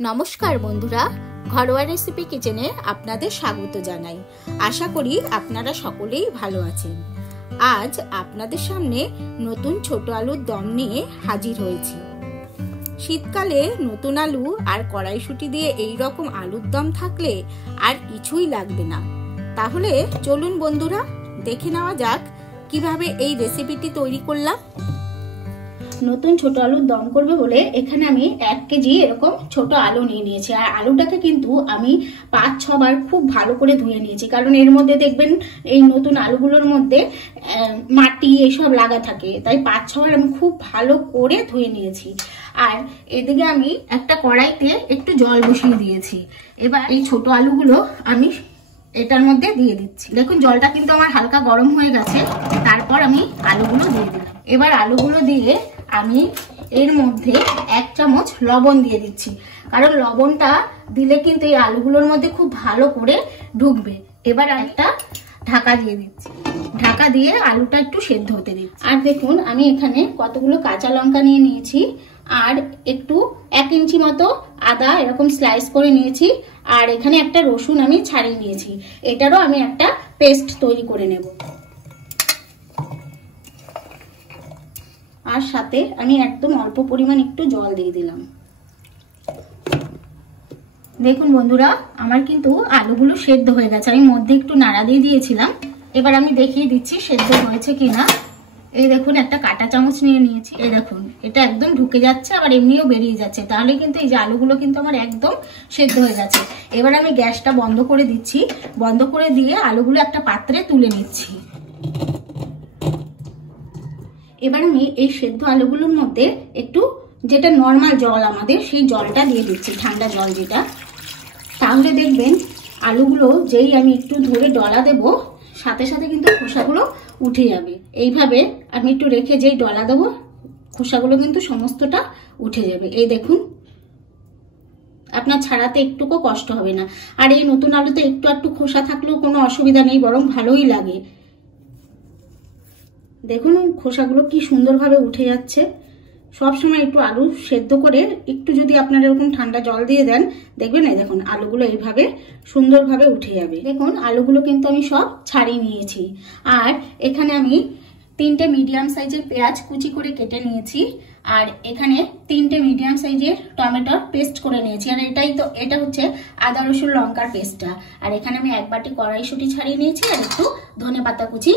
নমস্কার বন্ধুরা, ঘরোয়া রেসিপি কিচেনে আপনাদের স্বাগত জানাই। আশা করি আপনারা সকলেই ভালো আছেন। আজ আপনাদের সামনে নতুন ছোট আলুর দম নিয়ে হাজির হয়েছি। শীতকালে নতুন আলু আর কড়াইশুঁটি দিয়ে এই রকম আলুর দম থাকলে আর কিছুই লাগবে না। তাহলে চলুন বন্ধুরা, দেখে নেওয়া যাক কিভাবে এই রেসিপিটি তৈরি করলাম। নতুন ছোট আলুর দম করবে বলে এখানে আমি 1 কেজি এরকম ছোট আলু নিয়ে নিয়েছি। আর আলুটাকে কিন্তু আমি 5-6 বার খুব ভালো করে ধুয়ে নিয়েছি, কারণ এর মধ্যে দেখবেন এই নতুন আলুগুলোর মধ্যে মাটি এসব লাগা থাকে, তাই 5-6 বার আমি খুব ভালো করে ধুয়ে নিয়েছি। আর এদিকে আমি একটা কড়াইতে একটু জল বসিয়ে দিয়েছি। এবার এই ছোট আলুগুলো আমি এটার মধ্যে দিয়ে দিচ্ছি। দেখুন জলটা কিন্তু আমার হালকা গরম হয়ে গেছে। তারপর আমি আলুগুলো দিয়ে দিলাম। এবার আলুগুলো দিয়ে আমি এর মধ্যে 1 চামচ লবণ দিয়ে দিচ্ছি, কারণ লবণটা দিলে কিন্তু এই আলুগুলোর মধ্যে খুব ভালো করে ঢুকবে। এবার একটা ঢাকা দিয়ে দিচ্ছি। ঢাকা দিয়ে আলুটা একটু সেদ্ধ হতে দিচ্ছি। আর দেখুন আমি এখানে কতগুলো কাঁচা লঙ্কা নিয়ে নিয়েছি, আর একটু 1 ইঞ্চি মতো আদা এরকম স্লাইস করে নিয়েছি, আর এখানে একটা রসুন আমি ছাড়িয়ে নিয়েছি। এটারও আমি একটা পেস্ট তৈরি করে নেব। আর সাথে আমি একদম অল্প পরিমাণ একটু জল দিয়ে দিলাম। দেখুন বন্ধুরা, আমার কিন্তু আলুগুলো সেদ্ধ হয়ে গেছে। আমি মধ্যে একটু নাড়া দিয়ে দিয়েছিলাম। এবার আমি দেখিয়ে দিচ্ছি সেদ্ধ হয়েছে কিনা। এই দেখুন একটা কাঁটা চামচ নিয়ে নিয়েছি। এই দেখুন এটা একদম ঢুকে যাচ্ছে, আবার এমনিও বেরিয়ে যাচ্ছে। তাহলে কিন্তু এই যে আলুগুলো কিন্তু আমার একদম সেদ্ধ হয়ে গেছে। এবার আমি গ্যাসটা বন্ধ করে দিচ্ছি। বন্ধ করে দিয়ে আলুগুলো একটা পাত্রে তুলে নিচ্ছি। এবার আমি এই সেদ্ধ আলুগুলোর মধ্যে একটু যেটা নর্মাল জল আমাদের, সেই জলটা দিয়ে দিচ্ছি, ঠান্ডা জল যেটা। তাহলে দেখবেন আলুগুলো যেই আমি একটু ধরে ডলা দেব, সাথে সাথে কিন্তু খোসাগুলো উঠে যাবে। এইভাবে আমি একটু রেখে যেই ডলা দেবো, খোসাগুলো কিন্তু সমস্তটা উঠে যাবে। এই দেখুন, আপনার ছাড়াতে একটুকু কষ্ট হবে না। আর এই নতুন আলুতে একটু একটু খোসা থাকলেও কোনো অসুবিধা নেই, বরং ভালোই লাগে। দেখুন খোসাগুলো কি সুন্দরভাবে উঠে যাচ্ছে। সবসময় একটু আলু সেদ্ধ করে একটু যদি আপনারা এরকম ঠান্ডা জল দিয়ে দেন, দেখবেন এই দেখুন আলুগুলো এইভাবে সুন্দরভাবে উঠে যাবে। দেখুন আলুগুলো কিন্তু আমি সব ছাড়িয়ে নিয়েছি। আর এখানে আমি 3টে মিডিয়াম সাইজের পেঁয়াজ কুচি করে কেটে নিয়েছি, আর এখানে 3টে মিডিয়াম সাইজের টমেটোর পেস্ট করে নিয়েছি। আর এটা হচ্ছে আদা রসুন লঙ্কার পেস্টটা। আর এখানে আমি 1 বাটি কড়াইশুঁটি ছাড়িয়ে নিয়েছি, আর একটু ধনেপাতা কুচি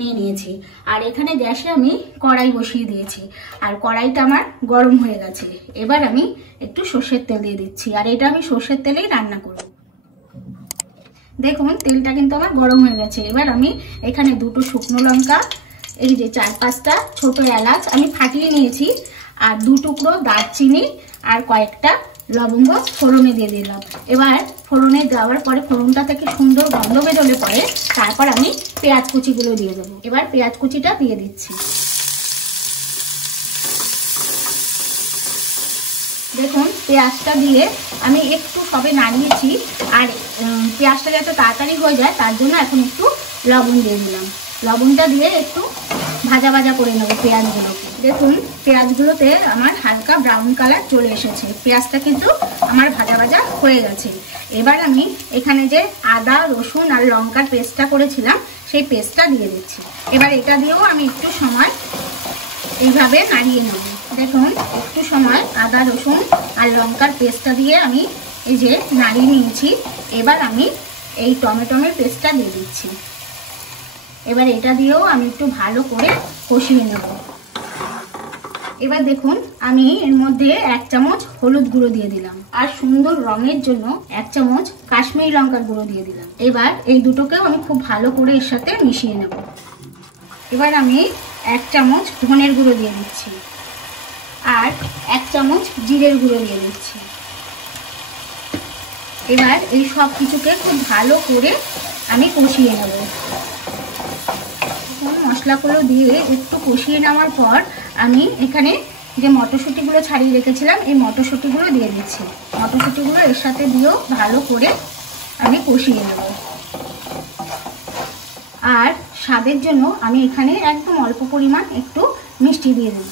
নিয়ে নিয়েছি। আর এখানে গ্যাসে আমি কড়াই বসিয়ে দিয়েছি, আর কড়াইটা আমার গরম হয়ে গেছে। এবার আমি একটু সর্ষের তেল দিয়ে দিচ্ছি, আর এটা আমি সর্ষের তেলেই রান্না করব। দেখুন তেলটা কিন্তু আমার গরম হয়ে গেছে। এবার আমি এখানে 2টো শুকনো লঙ্কা, এই যে 4-5টা ছোট এলাচ আমি ফাটিয়ে নিয়েছি, আর 2 টুকরো দারচিনি আর কয়েকটা লবঙ্গ ফোড়নে দিয়ে দিলাম। এবার ফোড়নে দেওয়ার পরে ফোড়নটা থেকে সুন্দর গন্ধ বেরোলে পরে তারপর আমি পেঁয়াজ কুচিগুলো দিয়ে দেবো। এবার পেঁয়াজ কুচিটা দিয়ে দিচ্ছি। দেখুন পেঁয়াজটা দিয়ে আমি একটু সবে নাড়িয়েছি, আর পেঁয়াজটা যাতে তাড়াতাড়ি হয়ে যায় তার জন্য এখন একটু লবণ দিয়ে দিলাম। লবণটা দিয়ে একটু ভাজা ভাজা করে নেবো পেঁয়াজগুলোকে। দেখুন পেঁয়াজগুলোতে আমার হালকা ব্রাউন কালার চলে এসেছে। পেঁয়াজটা কিন্তু আমার ভাজা ভাজা হয়ে গেছে। এবার আমি এখানে যে আদা রসুন আর লঙ্কার পেস্টটা করেছিলাম, সেই পেস্টটা দিয়ে দিচ্ছি। এবার এটা দিয়েও আমি একটু সময় এইভাবে নাড়িয়ে নেব। দেখুন একটু সময় আদা রসুন আর লঙ্কার পেস্টটা দিয়ে আমি এই যে নাড়িয়ে নিয়েছি। এবার আমি এই টমেটোর পেস্টটা দিয়ে দিচ্ছি। এবার এটা দিয়েও আমি একটু ভালো করে কষিয়ে নেব। এবার দেখুন আমি এর মধ্যে 1 চামচ হলুদ গুঁড়ো দিয়ে দিলাম, আর সুন্দর রঙের জন্য 1 চামচ কাশ্মীরি লঙ্কার গুঁড়ো দিয়ে দিলাম। এবার এই দুটোকেও আমি খুব ভালো করে এর সাথে মিশিয়ে নেব। এবার আমি 1 চামচ ধনের গুঁড়ো দিয়ে দিচ্ছি, আর 1 চামচ জিরের গুঁড়ো দিয়ে দিচ্ছি। এবার এই সব কিছুকে খুব ভালো করে আমি কষিয়ে নেব। মশলাগুলো দিয়ে একটু কষিয়ে নেওয়ার পর আমি এখানে যে মটরশুঁটিগুলো ছাড়িয়ে রেখেছিলাম, এই মটরশুঁটিগুলো দিয়ে দিচ্ছি। মটরশুঁটিগুলো এর সাথে দিয়েও ভালো করে আমি কষিয়ে নেব। আর স্বাদের জন্য আমি এখানে একদম অল্প পরিমাণ একটু মিষ্টি দিয়ে দেব।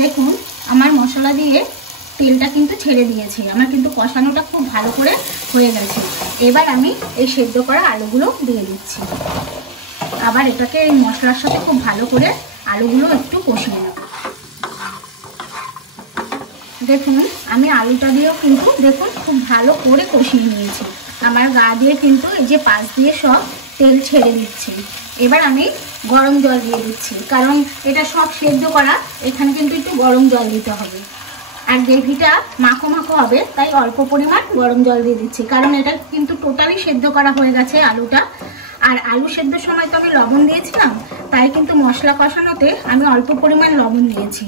দেখুন আমার মশলা দিয়ে তেলটা কিন্তু ছেড়ে দিয়েছে, আমার কিন্তু কষানোটা খুব ভালো করে হয়ে গেছে। এবার আমি এই সেদ্ধ করা আলুগুলো দিয়ে দিচ্ছি। আবার এটাকে এই মশলার সাথে খুব ভালো করে আলুগুলো একটু কষিয়ে নেব। দেখুন আমি আলুটা দিয়েও কিন্তু দেখুন খুব ভালো করে কষিয়ে নিয়েছি। আমার গা দিয়ে কিন্তু এই যে পাশ দিয়ে সব তেল ছেড়ে দিচ্ছে। এবার আমি গরম জল দিয়ে দিচ্ছি, কারণ এটা সব সেদ্ধ করা, এখানে কিন্তু একটু গরম জল দিতে হবে। আর গ্রেভিটা মাখো মাখো হবে, তাই অল্প পরিমাণ গরম জল দিয়ে দিচ্ছি, কারণ এটা কিন্তু টোটালি সেদ্ধ করা হয়ে গেছে আলুটা। আর আলু সেদ্ধর সময় তো আমি লবণ দিয়েছিলাম, তাই কিন্তু মশলা কষানোতে আমি অল্প পরিমাণ লবণ দিয়েছি।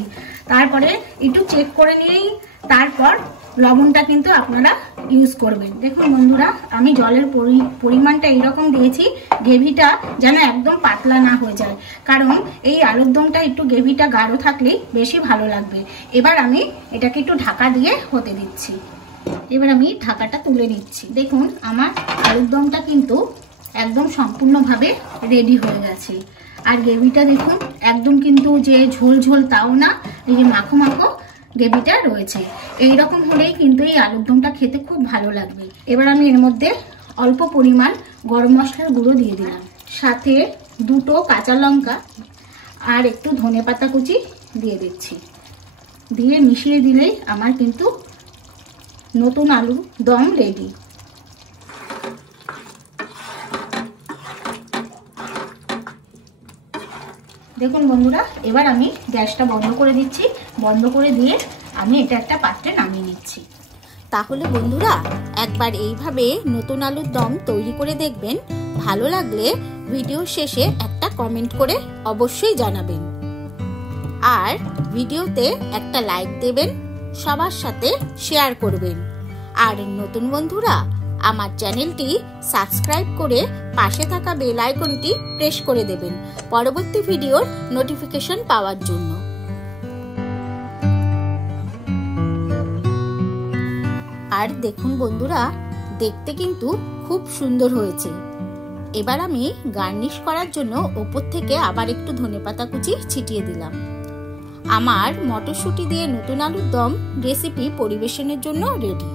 তারপরে একটু চেক করে নিয়েই তারপর লবণটা কিন্তু আপনারা ইউজ করবেন। দেখুন বন্ধুরা, আমি জলের পরিমাণটা এইরকম দিয়েছি, গ্রেভিটা যেন একদম পাতলা না হয়ে যায়, কারণ এই আলুর দমটা একটু গ্রেভিটা গাঢ় থাকলেই বেশি ভালো লাগবে। এবার আমি এটাকে একটু ঢাকা দিয়ে হতে দিচ্ছি। এবার আমি ঢাকাটা তুলে নিচ্ছি। দেখুন আমার আলুর দমটা কিন্তু একদম সম্পূর্ণভাবে রেডি হয়ে গেছে। আর গ্রেভিটা দেখুন একদম কিন্তু যে ঝোল ঝোল তাও না, এই যে মাখো মাখো গ্রেভিটা রয়েছে। এইরকম হলেই কিন্তু এই আলুর দমটা খেতে খুব ভালো লাগবে। এবার আমি এর মধ্যে অল্প পরিমাণ গরম মশলার গুঁড়ো দিয়ে দিলাম, সাথে 2টো কাঁচা লঙ্কা আর একটু ধনেপাতা কুচি দিয়ে দিচ্ছি। দিয়ে মিশিয়ে দিলেই আমার কিন্তু নতুন আলুর দম রেডি। দেখুন বন্ধুরা, এবার আমি গ্যাসটা বন্ধ করে দিচ্ছি। বন্ধ করে দিয়ে আমি এটা একটা পাত্রে নামিয়ে নিচ্ছি। তাহলে বন্ধুরা একবার এইভাবে নতুন আলুর দম তৈরি করে দেখবেন। ভালো লাগলে ভিডিও শেষে একটা কমেন্ট করে অবশ্যই জানাবেন, আর ভিডিওতে একটা লাইক দেবেন, সবার সাথে শেয়ার করবেন। আর নতুন বন্ধুরা আমার চ্যানেলটি সাবস্ক্রাইব করে পাশে থাকা বেল আইকনটি প্রেস করে দেবেন পরবর্তী ভিডিওর নোটিফিকেশন পাওয়ার জন্য। আর দেখুন বন্ধুরা, দেখতে কিন্তু খুব সুন্দর হয়েছে। এবার আমি গার্নিশ করার জন্য ওপর থেকে আবার একটু ধনেপাতা কুচি ছিটিয়ে দিলাম। আমার মটরশুঁটি দিয়ে নতুন আলুর দম রেসিপি পরিবেশনের জন্য রেডি।